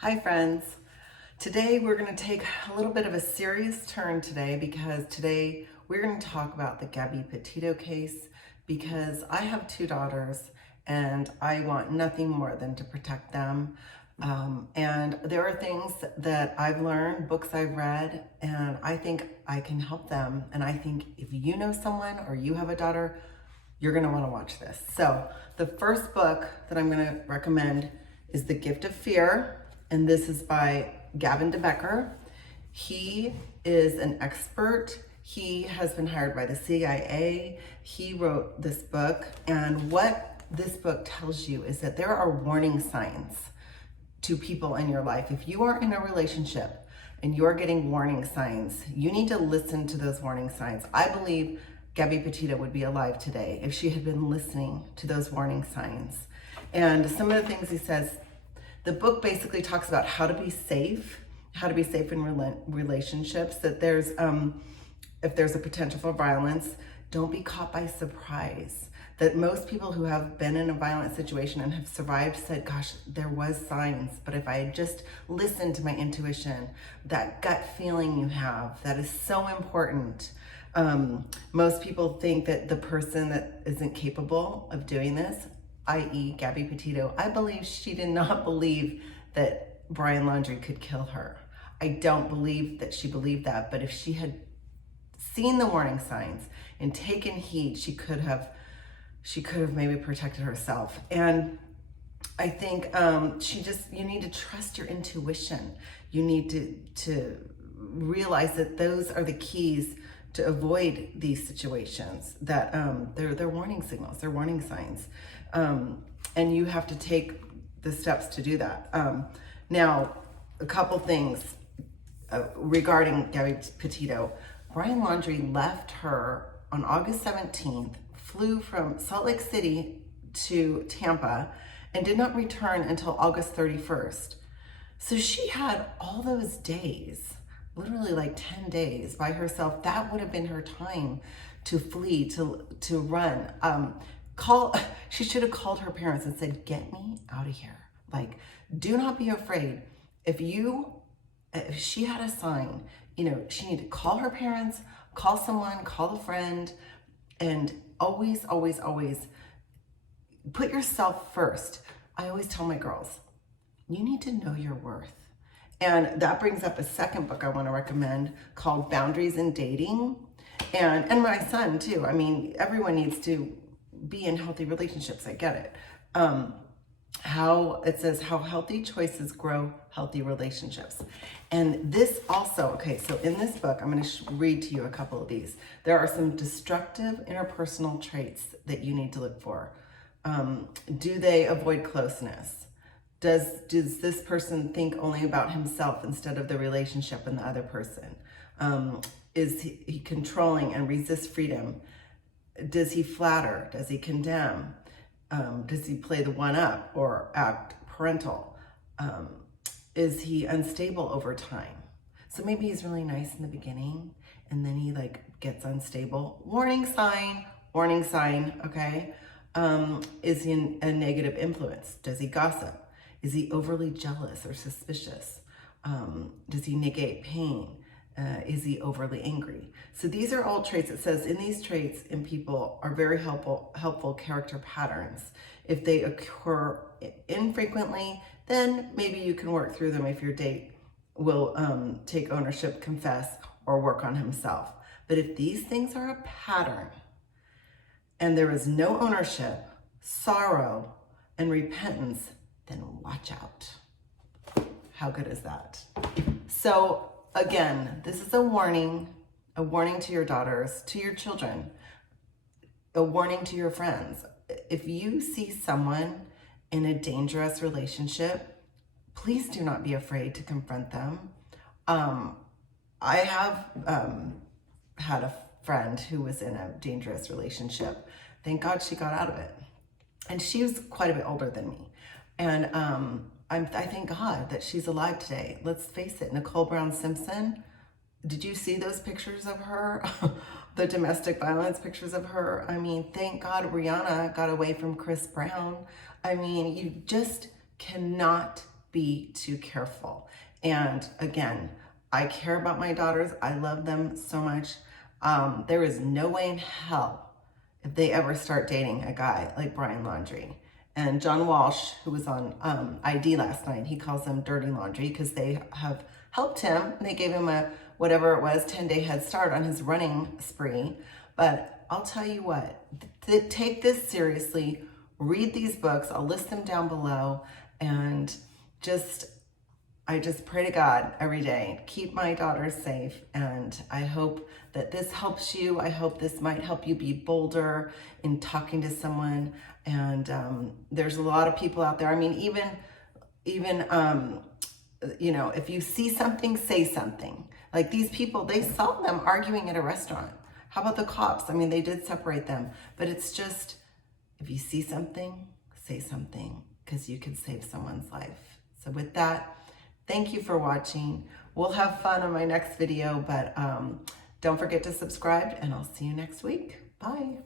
Hi friends. Today we're going to take a little bit of a serious turn today because today we're going to talk about the Gabby Petito case because I have two daughters and I want nothing more than to protect them. And there are things that I've learned, books I've read, and I think I can help them. And I think if you know someone or you have a daughter, you're going to want to watch this. So the first book that I'm going to recommend is The Gift of Fear. And this is by Gavin Becker. He is an expert. He has been hired by the CIA. He wrote this book. And what this book tells you is that there are warning signs to people in your life. If you are in a relationship and you're getting warning signs, you need to listen to those warning signs. I believe Gabby Petito would be alive today if she had been listening to those warning signs. And some of the things he says, the book basically talks about how to be safe in relationships, that there's, if there's a potential for violence, don't be caught by surprise. That most people who have been in a violent situation and have survived said, gosh, there was signs, but if I had just listened to my intuition, that gut feeling you have, that is so important. Most people think that the person that isn't capable of doing this, i.e. Gabby Petito, I believe she did not believe that Brian Laundrie could kill her. I don't believe that she believed that, but if she had seen the warning signs and taken heed, she could have maybe protected herself. And I think you need to trust your intuition. You need to realize that those are the keys to avoid these situations, that they're warning signals, they're warning signs. And you have to take the steps to do that. Now, a couple things regarding Gabby Petito. Brian Laundrie left her on August 17th, flew from Salt Lake City to Tampa, and did not return until August 31st. So she had all those days, literally like 10 days by herself. That would have been her time to flee, to run. She should have called her parents and said, get me out of here. Like, do not be afraid. If she had a sign, she needed to call her parents, call someone, call a friend, and always, always, always put yourself first. I always tell my girls, you need to know your worth. And that brings up a second book I want to recommend called Boundaries in Dating. And my son too. I mean, everyone needs to be in healthy relationships. I get it. It says how healthy choices grow healthy relationships. And this also, okay, so in this book, I'm going to read to you a couple of these. There are some destructive interpersonal traits that you need to look for. Do they avoid closeness? Does this person think only about himself instead of the relationship and the other person? Is he controlling and resists freedom? Does he flatter? Does he condemn? Does he play the one-up or act parental? Is he unstable over time? So maybe he's really nice in the beginning and then he gets unstable. Warning sign, okay? Is he a negative influence? Does he gossip? Is he overly jealous or suspicious? Does he negate pain? Is he overly angry? So these are all traits. It says in these traits in people are very helpful character patterns. If they occur infrequently, then maybe you can work through them if your date will take ownership, confess, or work on himself. But if these things are a pattern and there is no ownership, sorrow, and repentance, then watch out. How good is that? So again, this is a warning to your daughters, to your children, a warning to your friends. If you see someone in a dangerous relationship, please do not be afraid to confront them. I have had a friend who was in a dangerous relationship. Thank God she got out of it. And she was quite a bit older than me. And I thank God that she's alive today. Let's face it, Nicole Brown Simpson, did you see those pictures of her? The domestic violence pictures of her? I mean, thank God Rihanna got away from Chris Brown. I mean, you just cannot be too careful. And again, I care about my daughters. I love them so much. There is no way in hell if they ever start dating a guy like Brian Laundrie. And John Walsh, who was on ID last night, he calls them dirty laundry because they have helped him. They gave him a, whatever it was, 10-day head start on his running spree. But I'll tell you what, take this seriously, read these books. I'll list them down below, and I just pray to God every day, keep my daughters safe, and I hope that this helps you. I hope this might help you be bolder in talking to someone. And there's a lot of people out there. I mean, even you know, if you see something, say something. Like these people, they saw them arguing at a restaurant. How about the cops? I mean, they did separate them, but it's just, if you see something, say something, because you could save someone's life. So with that, thank you for watching. We'll have fun on my next video, but don't forget to subscribe, and I'll see you next week. Bye.